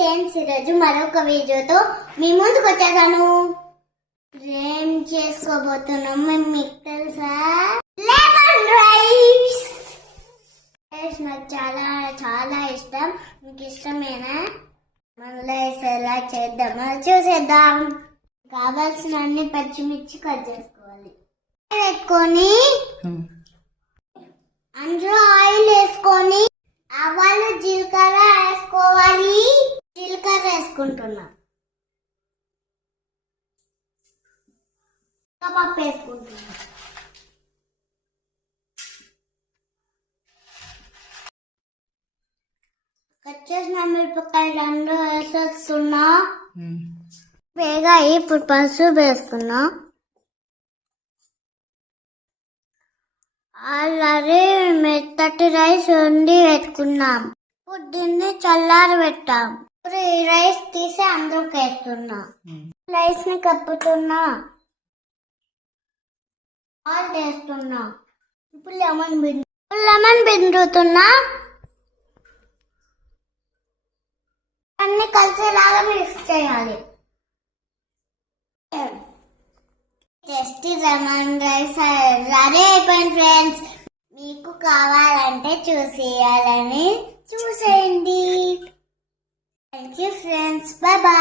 Friends, ఈరోజు మరొక వీడియోతో మీ ముందుకు వచ్చేసాను. ఏం చేసుకోబోతున్నాం మీకు తెలుసా? Lemon rice. నాకు చాలా చాలా ఇష్టం. మీకు ఇష్టమేనా? లెమన్ రైస్ ఎలా చేద్దామో చూసేద్దాం. కావాల్సిన అన్ని పచ్చిమిర్చి కట్ చేసుకోవాలి. పెట్టుకొని అందులో ఆయిల్ వేసుకొని ఆవాలు జీలకర్ర వేసుకోవాలి. జీలకర్ర వేసుకుంటున్నా. పప్పు వేసుకుంటున్నా. కట్ చేసిన మిరపకాయలు అందరూ వేసేస్తున్నా. వేగా ఇప్పుడు పసుపు వేసుకున్నా. అలాగే మెత్తటి రైస్ వండి పెట్టుకున్నాం. ఇప్పుడు దీన్ని చల్లారి పెట్టాం. ఇప్పుడు ఈ రైస్ తీసి అందులోకి వేస్తున్నా. రైస్ ని కప్పుతున్నా. ఆయిల్ వేస్తున్నా. ఇప్పుడు లెమన్ పిండుతున్నా. అన్ని కలిసేలాగా మిక్స్ చేయాలి. టేస్టీ లెమన్ రైస్ రెడీ అయిపోయింది ఫ్రెండ్స్. మీకు కావాలంటే చూసేయాలని చూసేయండి. Thank you friends. Bye bye.